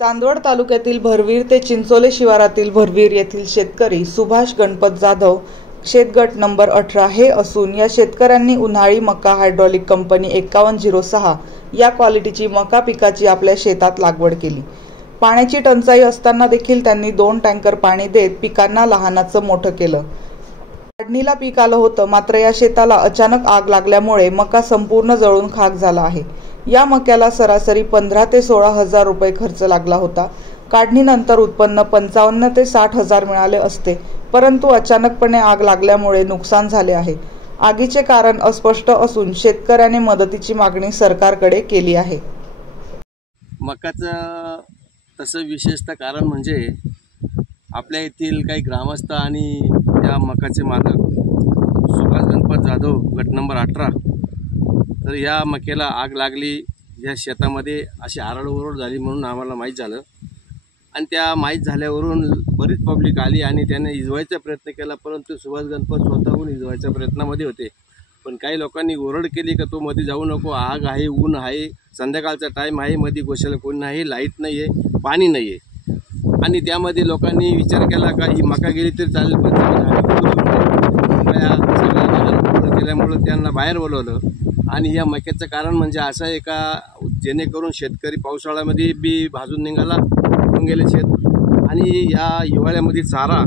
चांदवड तालुक्यातील भरवीर ते चिंचोले शिवारातील भरवीर येथील शेतकरी सुभाष गणपत जाधव शेतगट नंबर 18 हे असून या शेतकऱ्यांनी उन्हाळी मका हायड्रॉलिक कंपनी 5106 या क्वालिटीची मका पिकाची आपल्या शेतात लागवड केली। पाण्याची टंचाई असताना देखील त्यांनी 2 टँकर पाणी देत पिकांना लहानाचं मोठं केलं। काढणीला पीक आलं होतं, मात्र या शेताला अचानक आग लागल्यामुळे मका संपूर्ण जळून खाक झाला आहे। या मक्याला सरासरी 15 ते 16 हजार रुपये खर्च लागला होता। काढणीनंतर उत्पन्न 55 ते 60 हजार मिळाले असते, परंतु अचानकपणे आग लागल्यामुळे नुकसान झाले आहे। आगीचे कारण अस्पष्ट असून शेतकऱ्याने मदतीची मागणी सरकारकडे केली आहे। मकाचं तसं विशेषतः कारण म्हणजे आपल्या येथील काही ग्रामस्थ आणि या मकाचे मालक सुभाष गणपत जाधव गट नंबर 18 तर या मक्याला आग लागली, या शेतामध्ये अशी आरडओरड झाली म्हणून आम्हाला माहीत झालं आणि त्या माहीत झाल्यावरून बरीच पब्लिक आली आणि त्याने इजवायचा प्रयत्न केला, परंतु सुभाष गणपत स्वतःहून इजवायच्या प्रयत्नामध्ये होते। पण काही लोकांनी ओरड केली की तो मध्ये जाऊ नको, आग आहे, ऊन आहे, संध्याकाळचा टाईम आहे, मध्ये गोशाला कोणी नाही, लाईट नाही आहे, पाणी नाही आहे आणि त्यामध्ये लोकांनी विचार केला का ही मका गेली तरी चालेल, पण केल्यामुळं त्यांना बाहेर बोलवलं। आणि या मक्याचं कारण म्हणजे असं आहे का जेणेकरून शेतकरी पावसाळ्यामध्ये बी भाजून निघाला होऊन गेले शेत आणि या हिवाळ्यामध्ये चारा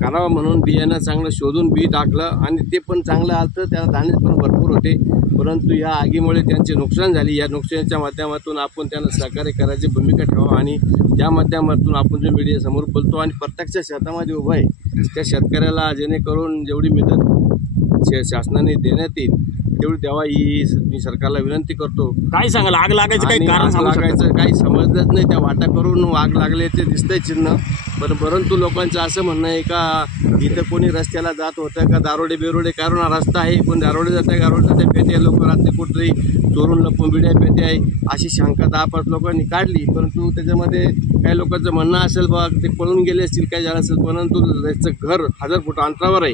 करावा म्हणून बियाणं चांगलं शोधून बी टाकलं आणि ते पण चांगलं आलं, त्याला दाणे पण भरपूर होते, परंतु या आगीमुळे त्यांचे नुकसान झाली। या नुकसानाच्या माध्यमातून आपण त्यांना सहकार्य करायची भूमिका ठेवा आणि त्या माध्यमातून आपण जो मीडियासमोर बोलतो आणि प्रत्यक्ष शेतामध्ये उभं आहे त्या शेतकऱ्याला जेणेकरून जेवढी मदत शासनाने देण्यात येईल तेवढी द्यावा ही मी सरकारला विनंती करतो। काय सांगाल, आग लागायचं काही कारण लागायचं काही समजलंच नाही, त्या वाटा करून आग लागले ते दिसतंय चिन्ह, परंतु लोकांचं असं म्हणणं आहे का इथं कोणी रस्त्याला जात होतं का दारोडे बेरोडे, कारण हा रस्ता आहे, कोण दारोडे जाते गारोडे जाते, पेटे लोक रात्री कुठेतरी चोरून लपून बिड्या पेटे आहे अशी शंका 10-5 लोकांनी काढली, परंतु त्याच्यामध्ये काही लोकांचं म्हणणं असेल बा ते पळून गेले असतील, काय झालं असेल, परंतु त्याचं घर 1000 फूट अंतरावर आहे,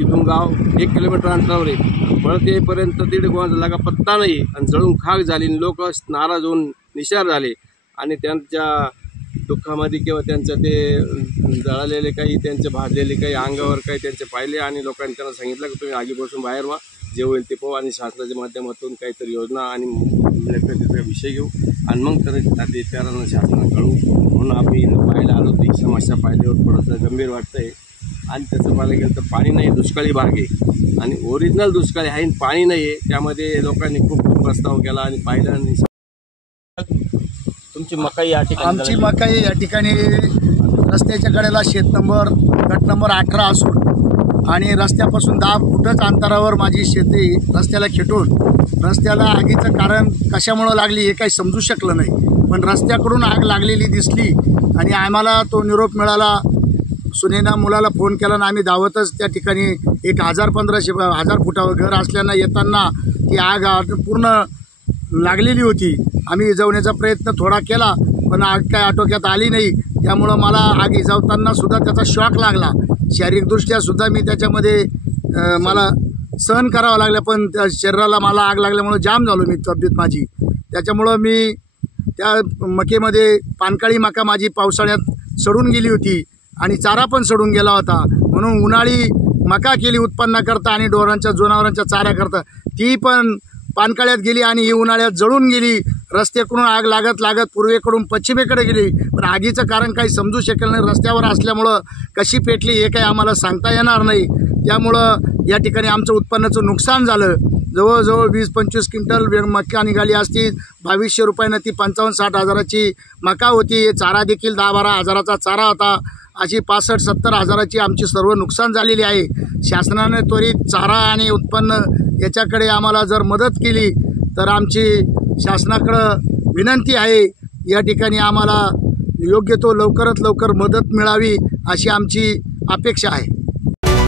इथून गाव 1 किलोमीटर अंतरावर आहे, पळत येईपर्यंत 1.5 कोणाचा लागा पत्ता नाही आणि जळून खाक झाली। लोक नाराज होऊन निशार झाले आणि त्यांच्या दुःखामध्ये किंवा त्यांचं ते जळालेले काही त्यांचे भाजलेले काही अंगावर काही त्यांचे पाहिले आणि लोकांनी त्यांना सांगितलं की तुम्ही आगीपासून बाहेर व्हा, जे होईल ते पाहू आणि शासनाच्या माध्यमातून काहीतरी योजना आणि त्याचा विषय घेऊ आणि मग तर अधिकाऱ्यांना शासनाला कळवू म्हणून आम्ही इथं पाहायला आलो। ती समस्या पाहिल्यावर थोडंसं गंभीर वाटतंय आणि त्याचं पाहायला गेलं तर पाणी नाही, दुष्काळी भाग आहे आणि ओरिजिनल दुष्काळी आहे, पाणी नाही आहे, त्यामध्ये लोकांनी खूप प्रस्ताव केला आणि पाहिलं आणि तुमची मकाई या ठिकाणी आमची मकाई या ठिकाणी रस्त्याच्या कडेला गट नंबर 18 असून आणि रस्त्यापासून 10 फूटच अंतरावर माझी शेती रस्त्याला खेटून रस्त्याला आगीचं कारण कशामुळं लागली हे काही समजू शकलं नाही, पण रस्त्याकडून आग लागलेली दिसली आणि आम्हाला तो निरोप मिळाला। सुनेना मुलाला फोन केला आणि आम्ही धावतच त्या ठिकाणी 1000 फुटावर घर असल्यानं येताना ती आग पूर्ण लागलेली होती। आम्ही इजवण्याचा प्रयत्न थोडा केला पण आग काय आटोक्यात आली नाही, त्यामुळं मला आग इजवताना सुद्धा त्याचा शॉक लागला, शारीरिकदृष्ट्या सुद्धा मी त्याच्यामध्ये मला सहन करावं लागलं, पण त्या शरीराला मला आग लागल्यामुळं जाम झालो मी, तब्येत माझी। त्याच्यामुळं मी त्या मकेमध्ये पानकाळी मका माझी पावसाळ्यात सडून गेली होती आणि चारा पण सडून गेला होता, म्हणून उन्हाळी मका केली उत्पन्नाकरता आणि जनावरांच्या चाऱ्याकरता, ती पण पानकाळ्यात गेली आणि ही उन्हाळ्यात जळून गेली। रस्त्याकडून आग लागत पूर्वेकडून पश्चिमेकडे गेली, पण आगीचं कारण काही समजू शकेल नाही, रस्त्यावर असल्यामुळं कशी पेटली हे काही आम्हाला सांगता येणार नाही। त्यामुळं या ठिकाणी आमचं उत्पन्नाचं नुकसान झालं, जवळजवळ 20-25 क्विंटल मका निघाली असती, 2200 रुपयानं ती 55-60 हजाराची मका होती, चारा देखील 10-12 हजाराचा चारा होता, अशी 65-70 हजाराची आमची सर्व नुकसान झालेली आहे। शासनाने त्वरित चारा आणि उत्पन्न याच्याकडे आम्हाला जर मदत केली तर आमची शासनाकडं विनंती आहे, या ठिकाणी आम्हाला योग्य तो लवकरात लवकर मदत मिळावी अशी आमची अपेक्षा आहे।